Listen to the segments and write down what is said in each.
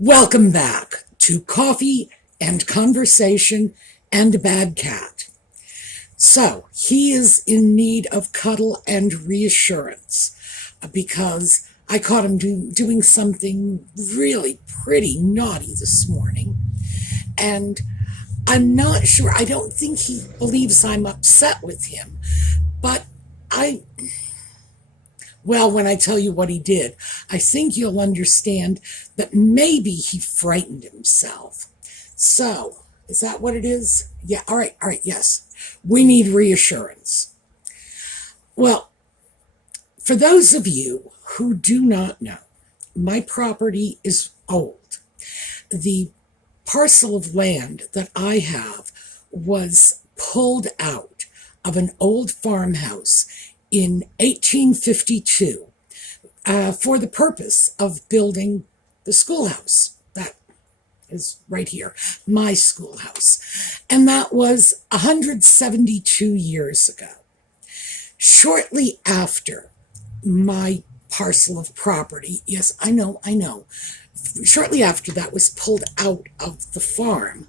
Welcome back to Coffee and Conversation and a Bad Cat. So, he is in need of cuddle and reassurance because I caught him doing something really pretty naughty this morning. And I'm not sure, I don't think he believes I'm upset with him, but well, when I tell you what he did, I think you'll understand that maybe he frightened himself. So, is that what it is? Yeah, all right, yes. We need reassurance. Well, for those of you who do not know, my property is old. The parcel of land that I have was pulled out of an old farmhouse in 1852 for the purpose of building the schoolhouse. That is right here, my schoolhouse. And that was 172 years ago. Shortly after my parcel of property, yes, I know, shortly after that was pulled out of the farm,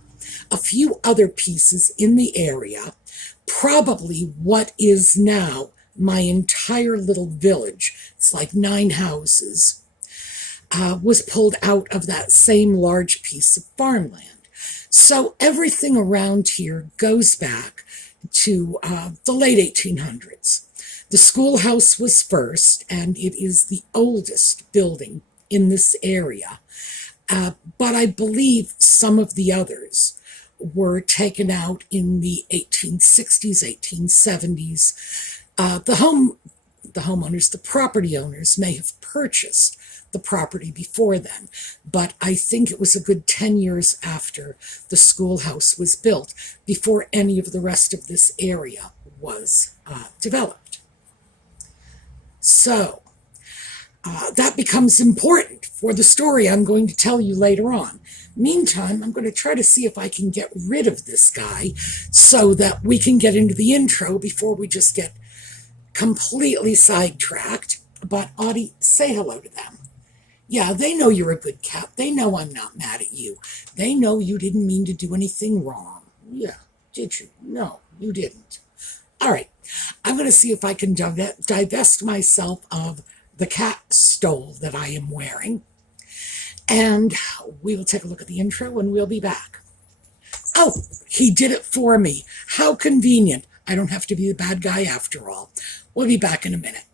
a few other pieces in the area, probably what is now my entire little village, it's like 9 houses, was pulled out of that same large piece of farmland. So everything around here goes back to the late 1800s. The schoolhouse was first, and it is the oldest building in this area. But I believe some of the others were taken out in the 1860s, 1870s. The homeowners, the property owners may have purchased the property before then, but I think it was a good 10 years after the schoolhouse was built before any of the rest of this area was developed. So that becomes important for the story I'm going to tell you later on. Meantime, I'm going to try to see if I can get rid of this guy so that we can get into the intro before we just get completely sidetracked. But Audie, say hello to them. Yeah, they know you're a good cat. They know I'm not mad at you. They know you didn't mean to do anything wrong. Yeah, did you? No, you didn't. All right, I'm going to see if I can divest myself of the cat stole that I am wearing. And we will take a look at the intro and we'll be back. Oh, he did it for me. How convenient. I don't have to be the bad guy after all. We'll be back in a minute.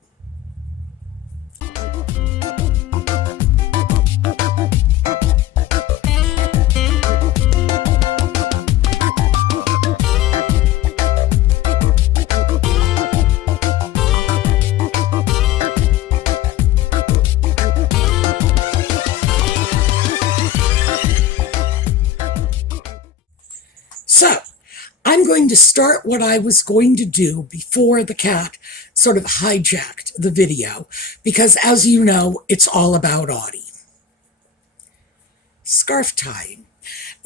So, I'm going to start what I was going to do before the cat sort of hijacked the video, because as you know, it's all about Audie. Scarf tying.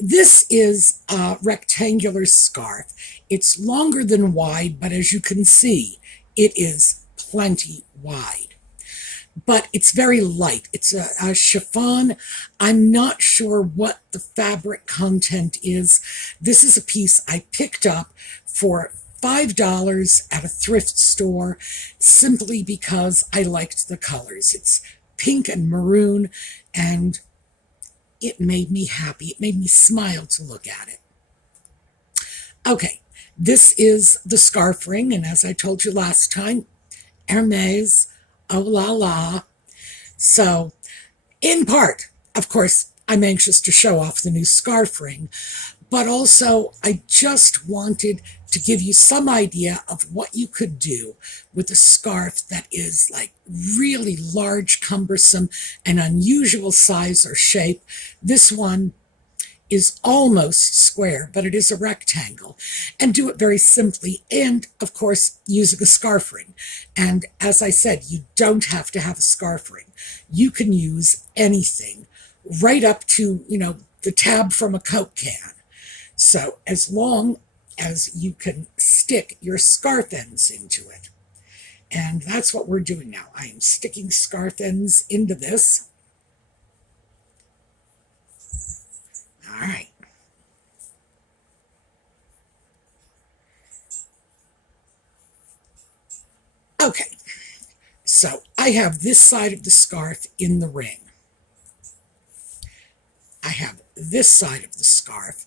This is a rectangular scarf. It's longer than wide, but as you can see, it is plenty wide. But it's very light. It's a chiffon. I'm not sure what the fabric content is. This is a piece I picked up for $5 at a thrift store simply because I liked the colors. It's pink and maroon, and it made me happy. It made me smile to look at it. Okay, this is the scarf ring, and as I told you last time, Hermes. Oh la la. So, in part, of course, I'm anxious to show off the new scarf ring, but also I just wanted to give you some idea of what you could do with a scarf that is like really large, cumbersome, and unusual size or shape. This one is almost square, but it is a rectangle, and do it very simply, and of course using a scarf ring. And as I said, you don't have to have a scarf ring. You can use anything, right up to, the tab from a Coke can. So as long as you can stick your scarf ends into it. And that's what we're doing now. I am sticking scarf ends into this. All right. Okay. So I have this side of the scarf in the ring. I have this side of the scarf,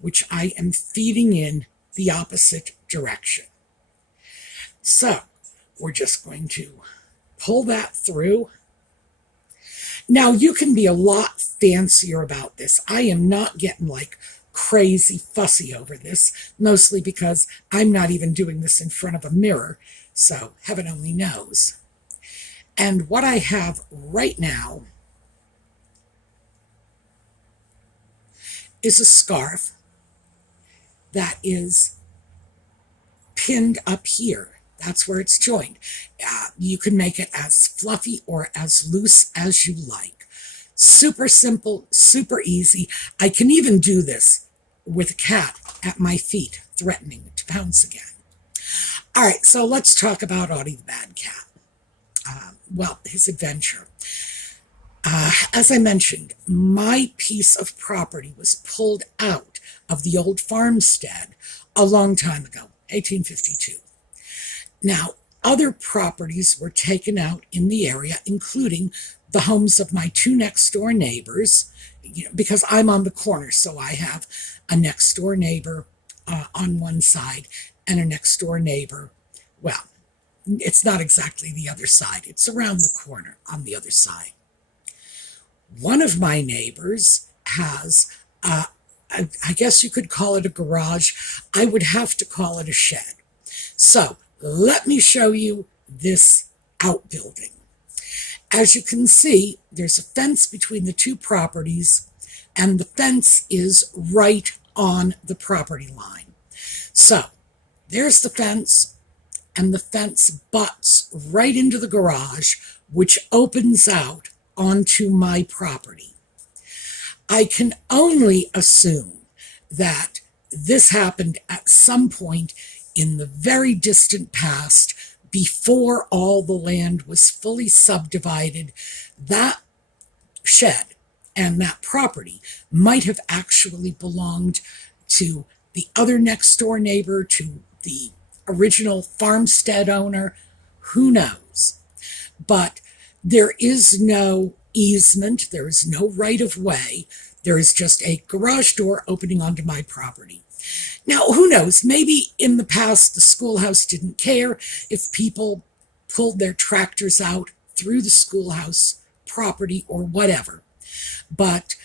which I am feeding in the opposite direction. So we're just going to pull that through. Now you can be a lot fancier about this. I am not getting like crazy fussy over this, mostly because I'm not even doing this in front of a mirror, so heaven only knows. And what I have right now is a scarf that is pinned up here. That's where it's joined. You can make it as fluffy or as loose as you like. Super simple, super easy. I can even do this with a cat at my feet, threatening to pounce again. All right, so let's talk about Audie the bad cat. Well, his adventure. As I mentioned, my piece of property was pulled out of the old farmstead a long time ago, 1852. Now, other properties were taken out in the area, including the homes of my two next door neighbors, because I'm on the corner, so I have a next door neighbor on one side and a next door neighbor. Well, it's not exactly the other side. It's around the corner on the other side. One of my neighbors has, I guess you could call it a garage. I would have to call it a shed. So let me show you this outbuilding. As you can see, there's a fence between the two properties, and the fence is right on the property line. So there's the fence, and the fence butts right into the garage, which opens out onto my property. I can only assume that this happened at some point in the very distant past, before all the land was fully subdivided. That shed and that property might have actually belonged to the other next door neighbor, to the original farmstead owner. Who knows? But there is no easement, there is no right of way, there is just a garage door opening onto my property. Now, who knows? Maybe in the past the schoolhouse didn't care if people pulled their tractors out through the schoolhouse property or whatever. But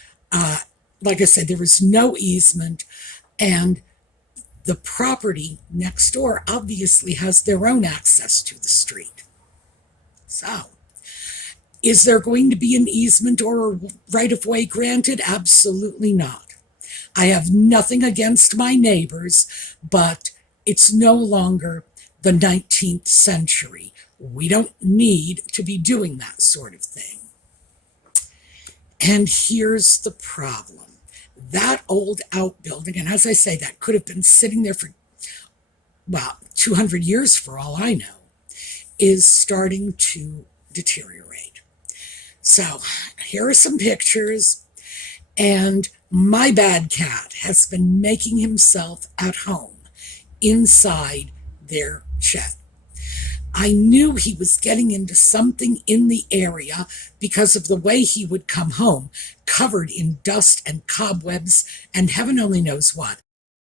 like I said, there was no easement, and the property next door obviously has their own access to the street. So, is there going to be an easement or a right of way granted? Absolutely not. I have nothing against my neighbors, but it's no longer the 19th century. We don't need to be doing that sort of thing. And here's the problem. That old outbuilding, and as I say, that could have been sitting there for, well, 200 years for all I know, is starting to deteriorate. So here are some pictures, and my bad cat has been making himself at home inside their shed. I knew he was getting into something in the area because of the way he would come home, covered in dust and cobwebs and heaven only knows what.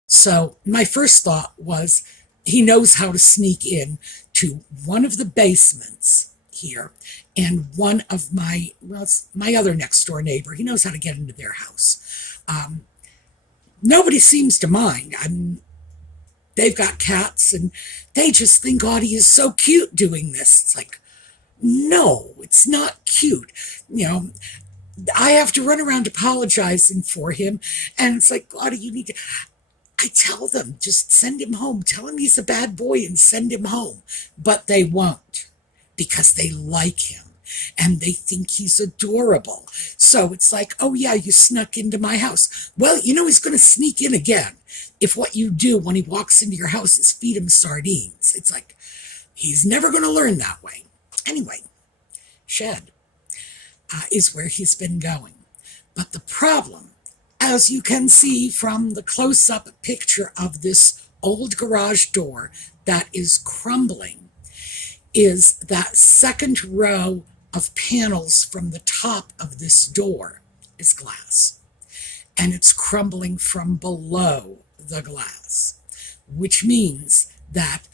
So my first thought was, he knows how to sneak in to one of the basements here and one of my other next door neighbor. He knows how to get into their house. Nobody seems to mind. They've got cats and they just think Audie is so cute doing this. It's like, no, it's not cute. I have to run around apologizing for him, and it's like, Audie, you need to... I tell them, just send him home. Tell him he's a bad boy and send him home. But they won't, because they like him and they think he's adorable. So it's like, oh yeah, you snuck into my house. Well, he's going to sneak in again if what you do when he walks into your house is feed him sardines. It's like, he's never going to learn that way. Anyway, shed is where he's been going. But the problem, As you can see from the close-up picture of this old garage door that is crumbling, is that second row of panels from the top of this door is glass. And it's crumbling from below the glass, which means that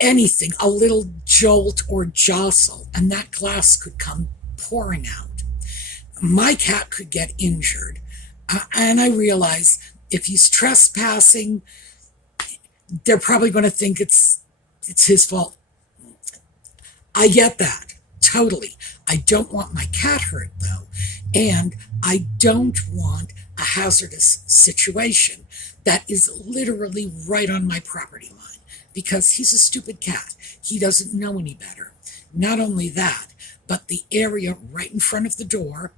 anything, a little jolt or jostle, and that glass could come pouring out. My cat could get injured. And I realize if he's trespassing, they're probably going to think it's his fault. I get that, totally. I don't want my cat hurt, though. And I don't want a hazardous situation that is literally right on my property line, because he's a stupid cat. He doesn't know any better. Not only that, but the area right in front of the door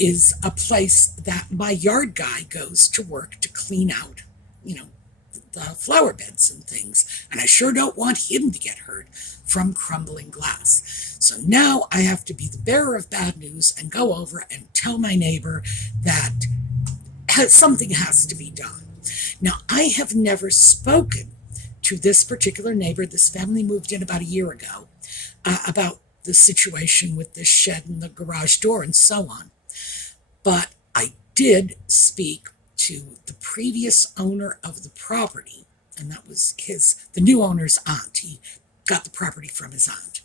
is a place that my yard guy goes to work to clean out, the flower beds and things. And I sure don't want him to get hurt from crumbling glass. So now I have to be the bearer of bad news and go over and tell my neighbor that something has to be done. Now, I have never spoken to this particular neighbor. This family moved in about a year ago, about the situation with the shed and the garage door and so on. But I did speak to the previous owner of the property, and that was the new owner's aunt. He got the property from his aunt.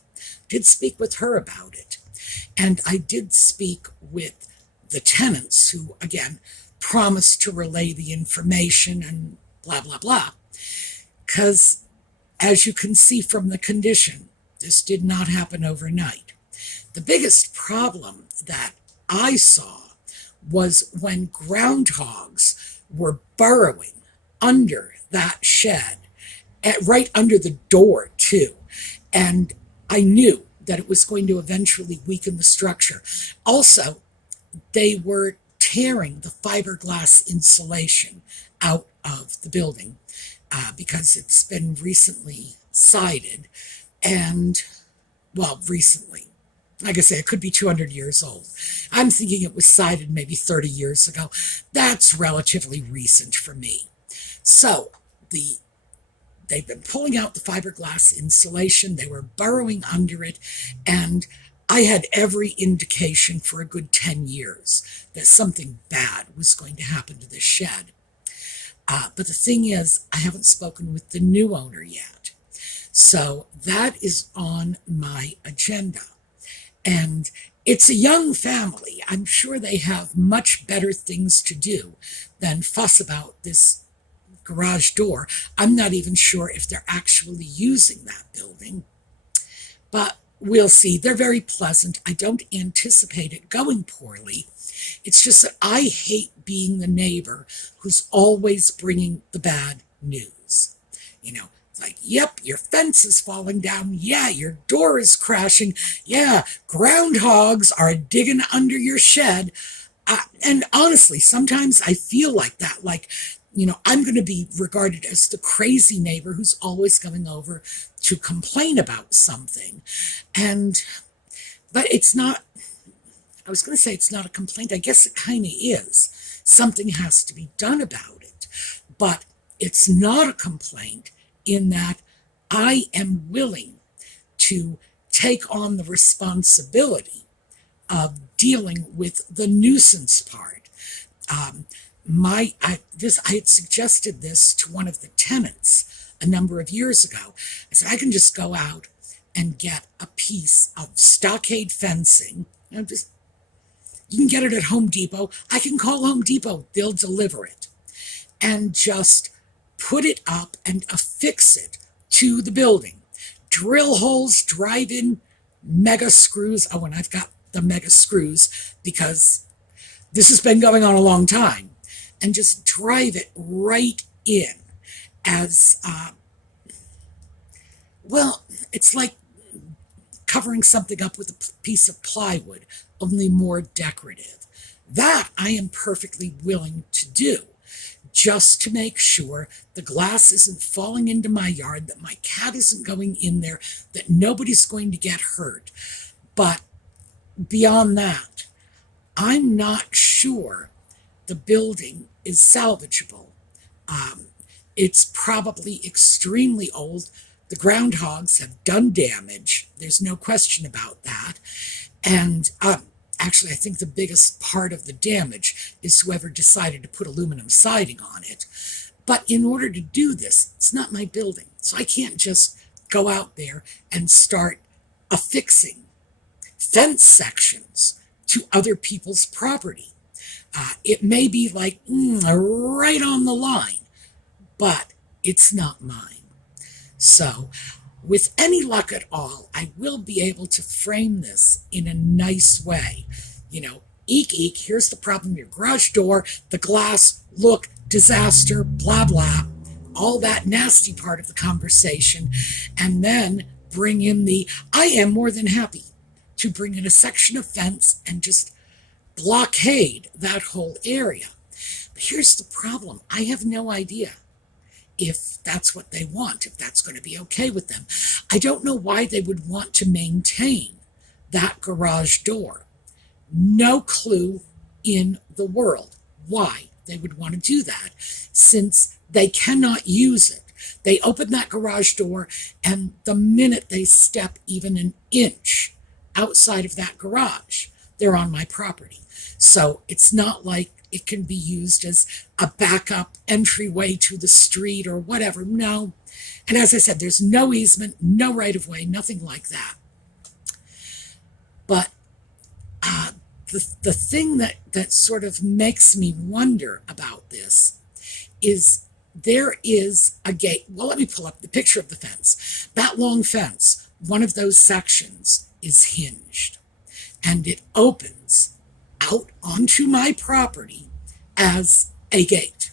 Did speak with her about it. And I did speak with the tenants who, again, promised to relay the information and blah, blah, blah. Because, as you can see from the condition, this did not happen overnight. The biggest problem that I saw was when groundhogs were burrowing under that shed, right under the door too. And I knew that it was going to eventually weaken the structure. Also, they were tearing the fiberglass insulation out of the building because it's been recently sided. And, well, recently. Like I say, it could be 200 years old. I'm thinking it was sided maybe 30 years ago. That's relatively recent for me. So they've been pulling out the fiberglass insulation. They were burrowing under it. And I had every indication for a good 10 years that something bad was going to happen to this shed. But the thing is, I haven't spoken with the new owner yet. So that is on my agenda. And it's a young family. I'm sure they have much better things to do than fuss about this garage door. I'm not even sure if they're actually using that building. But we'll see. They're very pleasant. I don't anticipate it going poorly. It's just that I hate being the neighbor who's always bringing the bad news. It's like, yep, your fence is falling down. Yeah, your door is crashing. Yeah, groundhogs are digging under your shed. And honestly, sometimes I feel like that. Like, I'm going to be regarded as the crazy neighbor who's always coming over to complain about something. But it's not, I was going to say it's not a complaint. I guess it kind of is. Something has to be done about it. But it's not a complaint in that I am willing to take on the responsibility of dealing with the nuisance part. I had suggested this to one of the tenants a number of years ago. I said, I can just go out and get a piece of stockade fencing. You can get it at Home Depot. I can call Home Depot. They'll deliver it. And just put it up and affix it to the building. Drill holes, drive in mega screws. Oh, and I've got the mega screws because this has been going on a long time. And just drive it right in as, it's like covering something up with a piece of plywood, only more decorative. That I am perfectly willing to do, just to make sure the glass isn't falling into my yard, that my cat isn't going in there, that nobody's going to get hurt. But beyond that, I'm not sure the building is salvageable. It's probably extremely old. The groundhogs have done damage. There's no question about that. And actually, I think the biggest part of the damage is whoever decided to put aluminum siding on it. But in order to do this, it's not my building. So I can't just go out there and start affixing fence sections to other people's property. It may be like right on the line, but it's not mine. So with any luck at all, I will be able to frame this in a nice way. You know, eek, eek, here's the problem, your garage door, the glass, look, disaster, blah, blah, all that nasty part of the conversation, and then bring in I am more than happy to bring in a section of fence and just blockade that whole area. But here's the problem. I have no idea if that's what they want, if that's going to be okay with them. I don't know why they would want to maintain that garage door. No clue in the world why they would want to do that, since they cannot use it. They open that garage door, and the minute they step even an inch outside of that garage, they're on my property. So it's not like it can be used as a backup entryway to the street or whatever. No. And as I said, there's no easement, no right of way, nothing like that. But the thing that sort of makes me wonder about this is there is a gate. Well, let me pull up the picture of the fence. That long fence, one of those sections is hinged, and it opens out onto my property as a gate.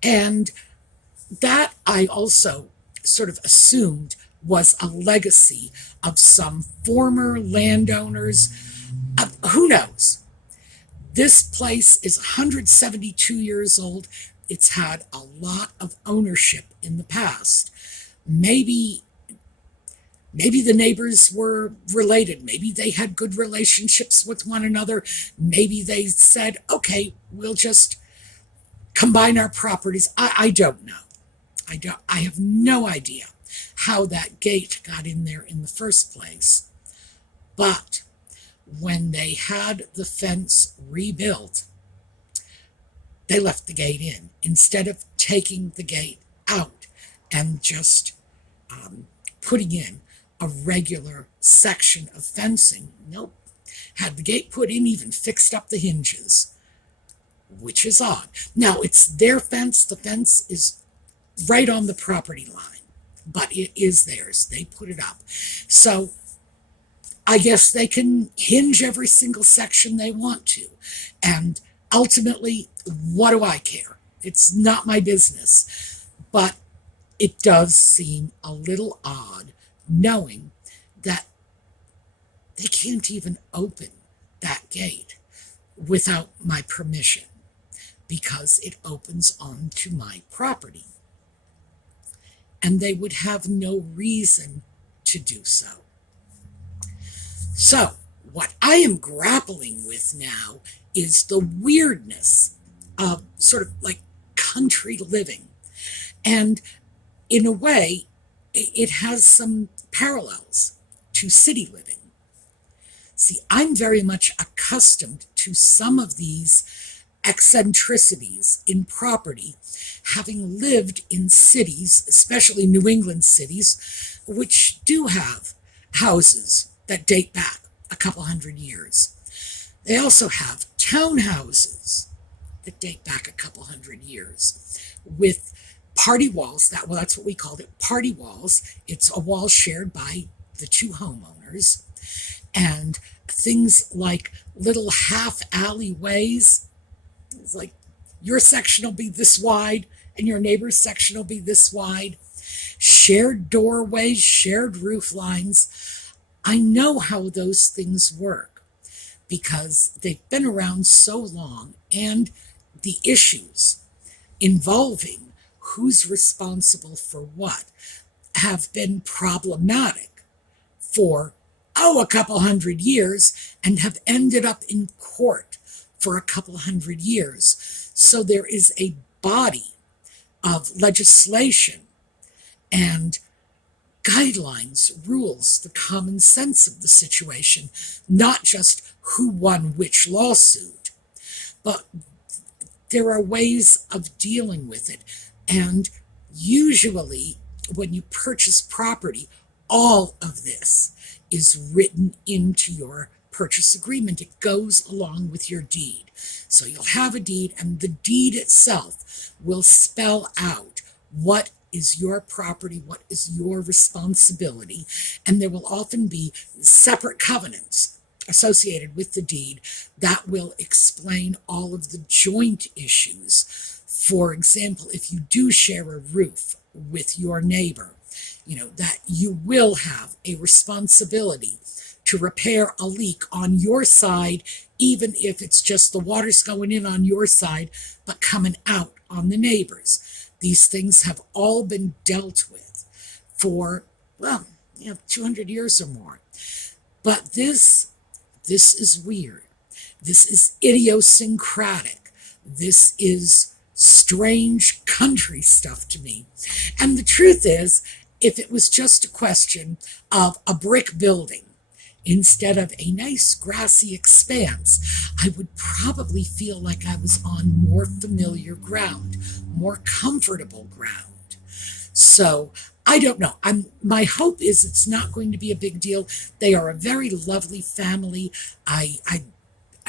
And that I also sort of assumed was a legacy of some former landowners. Who knows? This place is 172 years old. It's had a lot of ownership in the past. Maybe the neighbors were related. Maybe they had good relationships with one another. Maybe they said, okay, we'll just combine our properties. I don't know. I have no idea how that gate got in there in the first place. But when they had the fence rebuilt, they left the gate in instead of taking the gate out and just putting in a regular section of fencing. Nope. Had the gate put in, even fixed up the hinges, which is odd. Now, it's their fence. The fence is right on the property line, but it is theirs. They put it up. So I guess they can hinge every single section they want to. And ultimately, what do I care? It's not my business. But it does seem a little odd knowing that they can't even open that gate without my permission, because it opens onto my property. And they would have no reason to do so. So, what I am grappling with now is the weirdness of sort of like country living. And in a way, it has some parallels to city living. See, I'm very much accustomed to some of these eccentricities in property, having lived in cities, especially New England cities, which do have houses that date back a couple hundred years. They also have townhouses that date back a couple hundred years with party walls. That's what we called it, party walls. It's a wall shared by the two homeowners. And things like little half alleyways. It's like your section will be this wide and your neighbor's section will be this wide. Shared doorways, shared roof lines. I know how those things work because they've been around so long, and the issues involving who's responsible for what have been problematic for, a couple hundred years, and have ended up in court for a couple hundred years. So there is a body of legislation and guidelines, rules, the common sense of the situation, not just who won which lawsuit, but there are ways of dealing with it. And usually when you purchase property, all of this is written into your purchase agreement. It goes along with your deed. So you'll have a deed, and the deed itself will spell out what is your property, what is your responsibility, and there will often be separate covenants associated with the deed that will explain all of the joint issues. For example, if you do share a roof with your neighbor, that you will have a responsibility to repair a leak on your side, even if it's just the water's going in on your side, but coming out on the neighbor's. These things have all been dealt with for, 200 years or more. But this is weird. This is idiosyncratic. This is strange country stuff to me. And the truth is, if it was just a question of a brick building instead of a nice grassy expanse, I would probably feel like I was on more familiar ground, more comfortable ground. So I don't know. My hope is it's not going to be a big deal. They are a very lovely family. I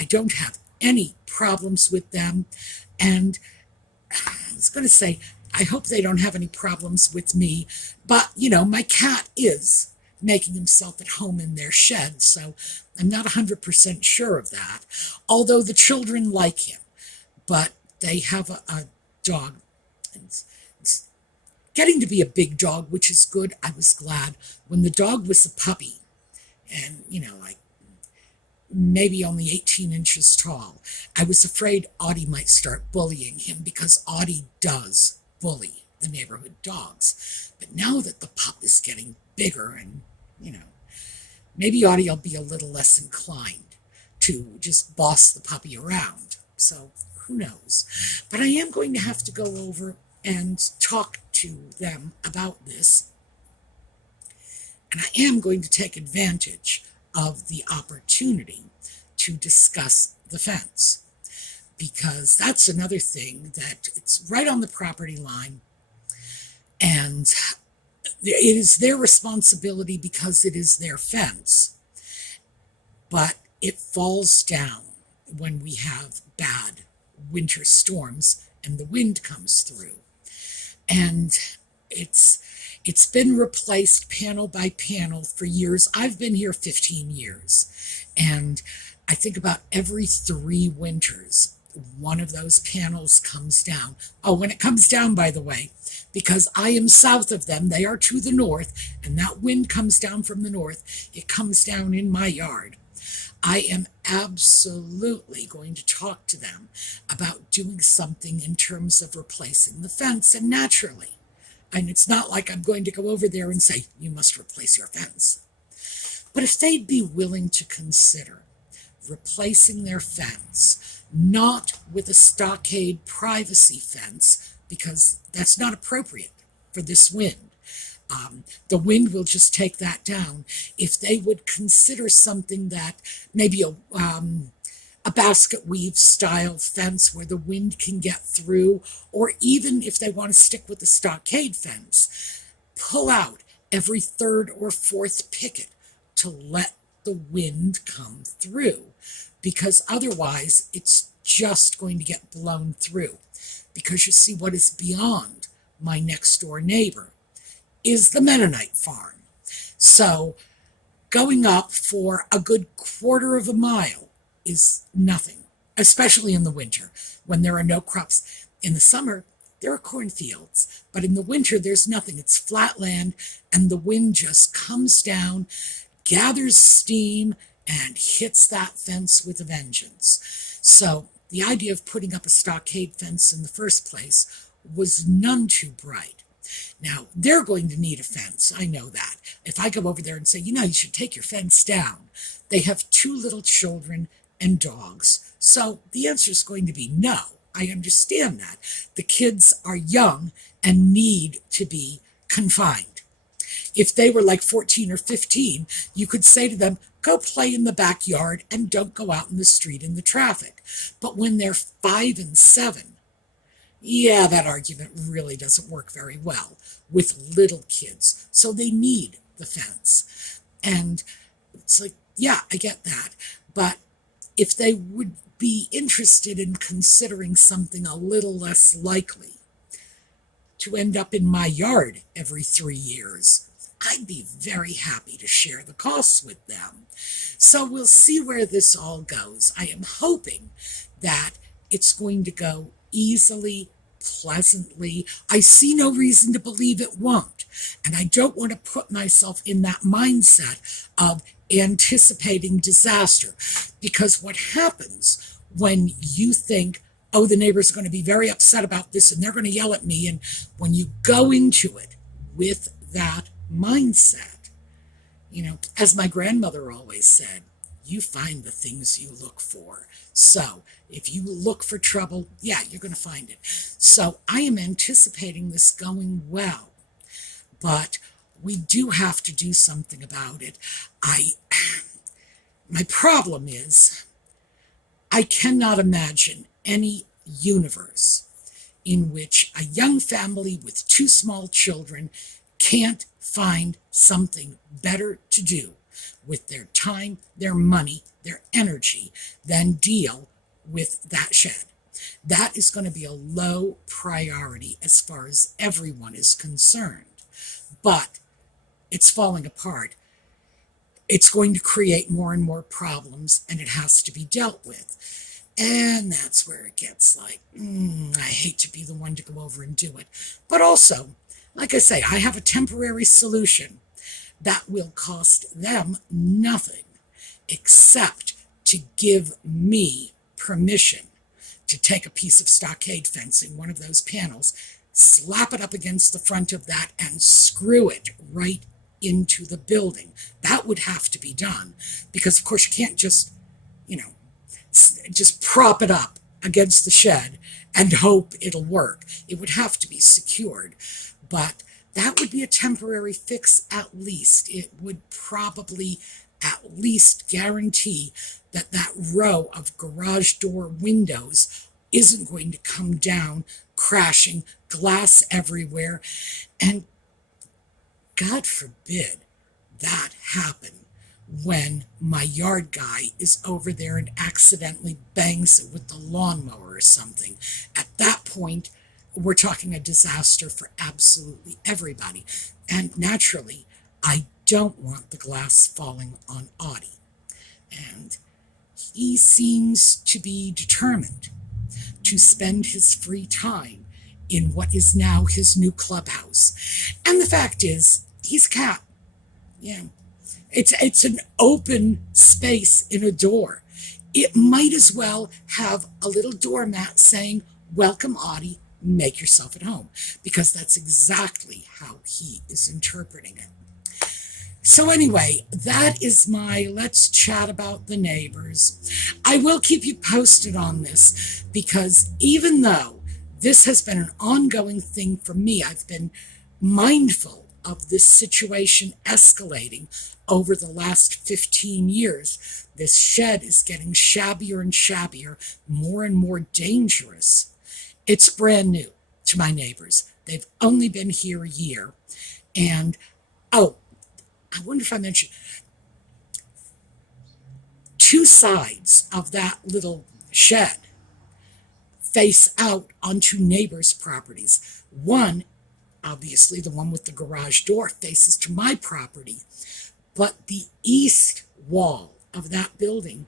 don't have any problems with them. And I was going to say, I hope they don't have any problems with me. But, my cat is making himself at home in their shed, so I'm not 100% sure of that. Although the children like him. But they have a dog. It's getting to be a big dog, which is good. I was glad. When the dog was a puppy, and, like maybe only 18 inches tall, I was afraid Audie might start bullying him, because Audie does bully the neighborhood dogs. But now that the pup is getting bigger and, maybe Audie will be a little less inclined to just boss the puppy around. So who knows? But I am going to have to go over and talk to them about this. And I am going to take advantage of the opportunity to discuss the fence, because that's another thing that it's right on the property line, and it is their responsibility because it is their fence, but it falls down when we have bad winter storms and the wind comes through. And it's been replaced panel by panel for years. I've been here 15 years, and I think about every 3 winters, one of those panels comes down. Oh, when it comes down, by the way, because I am south of them, they are to the north, and that wind comes down from the north, it comes down in my yard. I am absolutely going to talk to them about doing something in terms of replacing the fence, and naturally. And it's not like I'm going to go over there and say, you must replace your fence. But if they'd be willing to consider replacing their fence, not with a stockade privacy fence, because that's not appropriate for this wind. The wind will just take that down. If they would consider something that maybe a basket weave style fence where the wind can get through, or even if they want to stick with the stockade fence, pull out every 3rd or 4th picket to let the wind come through, because otherwise it's just going to get blown through. Because you see, what is beyond my next door neighbor is the Mennonite farm. So going up for a good 1/4 mile is nothing, especially in the winter when there are no crops. In the summer, there are cornfields, but in the winter, there's nothing. It's flat land, and the wind just comes down, gathers steam, and hits that fence with a vengeance. So the idea of putting up a stockade fence in the first place was none too bright. Now, they're going to need a fence. I know that. If I go over there and say, you should take your fence down. They have 2 little children and dogs. So the answer is going to be no. I understand that. The kids are young and need to be confined. If they were like 14 or 15, you could say to them, go play in the backyard and don't go out in the street in the traffic. But when they're 5 and 7, yeah, that argument really doesn't work very well with little kids. So they need the fence. And it's like, yeah, I get that. But if they would be interested in considering something a little less likely to end up in my yard every 3 years, I'd be very happy to share the costs with them. So we'll see where this all goes. I am hoping that it's going to go easily, pleasantly. I see no reason to believe it won't. And I don't want to put myself in that mindset of anticipating disaster, because what happens when you think, oh, the neighbors are going to be very upset about this and they're going to yell at me, and when you go into it with that mindset, as my grandmother always said, you find the things you look for. So if you look for trouble, yeah, you're going to find it. So I am anticipating this going well, but we do have to do something about it. My problem is I cannot imagine any universe in which a young family with 2 small children can't find something better to do with their time, their money, their energy than deal with that shed. That is going to be a low priority as far as everyone is concerned. But it's falling apart. It's going to create more and more problems, and it has to be dealt with. And that's where it gets like, I hate to be the one to go over and do it. But also, like I say, I have a temporary solution that will cost them nothing except to give me permission to take a piece of stockade fencing, one of those panels, slap it up against the front of that and screw it right into the building. That would have to be done because, of course, you can't just prop it up against the shed and hope it'll work. It would have to be secured. But that would be a temporary fix at least. It would probably at least guarantee that that row of garage door windows isn't going to come down, crashing, glass everywhere. And God forbid that happen when my yard guy is over there and accidentally bangs it with the lawnmower or something. At that point, we're talking a disaster for absolutely everybody. And naturally, I don't want the glass falling on Audie. And he seems to be determined to spend his free time in what is now his new clubhouse. And the fact is, he's a cat. Yeah. It's an open space in a door. It might as well have a little doormat saying, "Welcome, Audie, make yourself at home," because that's exactly how he is interpreting it. So anyway, that is my let's chat about the neighbors. I will keep you posted on this because even though this has been an ongoing thing for me, I've been mindful of this situation escalating over the last 15 years. This shed is getting shabbier and shabbier, more and more dangerous. It's brand new to my neighbors. They've only been here a year. And, oh, I wonder if I mentioned, 2 sides of that little shed face out onto neighbors' properties. One, obviously the one with the garage door, faces to my property, but the east wall of that building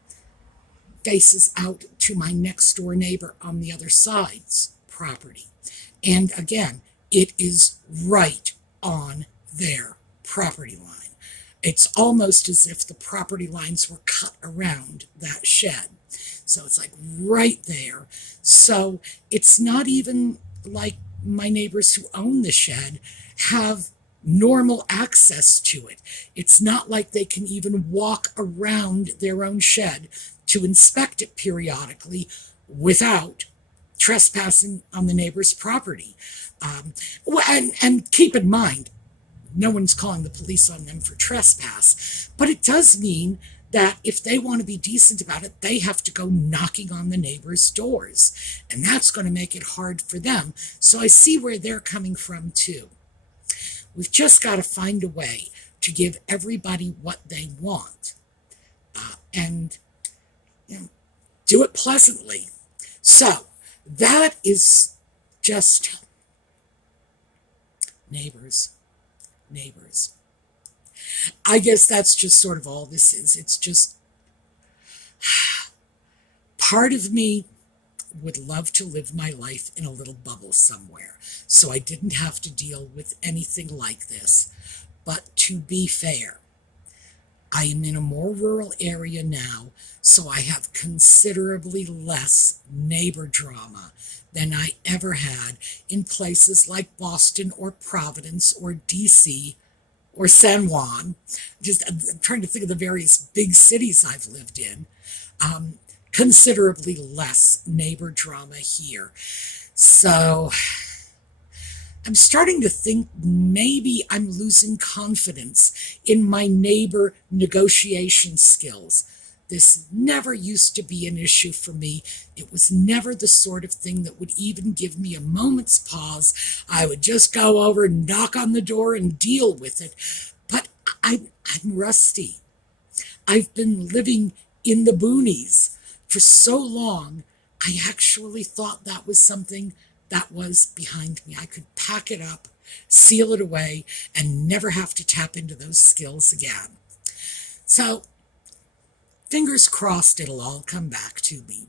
faces out to my next door neighbor on the other side's property. And again, it is right on their property line. It's almost as if the property lines were cut around that shed. So it's like right there. So it's not even like my neighbors who own the shed have normal access to it. It's not like they can even walk around their own shed to inspect it periodically without trespassing on the neighbor's property. And keep in mind, no one's calling the police on them for trespass, but it does mean that if they want to be decent about it, they have to go knocking on the neighbors' doors, and that's going to make it hard for them. So I see where they're coming from too. We've just got to find a way to give everybody what they want, and do it pleasantly. So that is just neighbors. I guess that's just sort of all this is. It's just part of me would love to live my life in a little bubble somewhere, so I didn't have to deal with anything like this. But to be fair, I am in a more rural area now, so I have considerably less neighbor drama than I ever had in places like Boston or Providence or DC or San Juan. I'm trying to think of the various big cities I've lived in. Considerably less neighbor drama here. So I'm starting to think maybe I'm losing confidence in my neighbor negotiation skills. This never used to be an issue for me. It was never the sort of thing that would even give me a moment's pause. I would just go over and knock on the door and deal with it. But I'm rusty. I've been living in the boonies for so long, I actually thought that was something that was behind me. I could pack it up, seal it away, and never have to tap into those skills again. So, fingers crossed it'll all come back to me.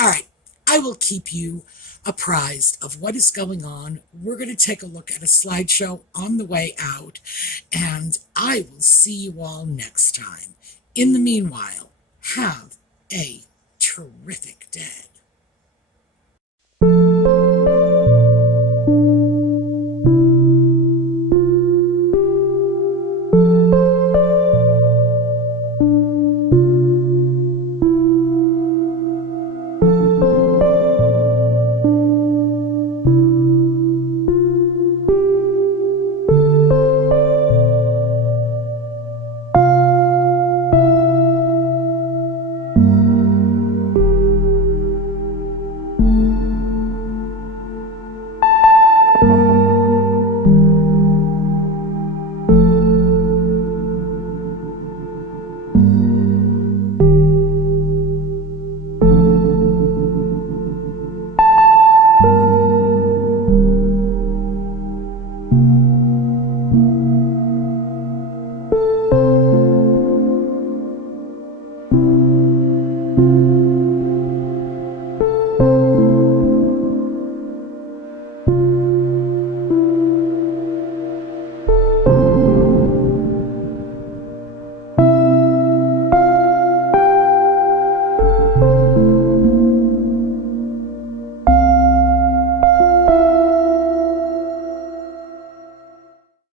All right, I will keep you apprised of what is going on. We're going to take a look at a slideshow on the way out, and I will see you all next time. In the meanwhile, have a terrific day.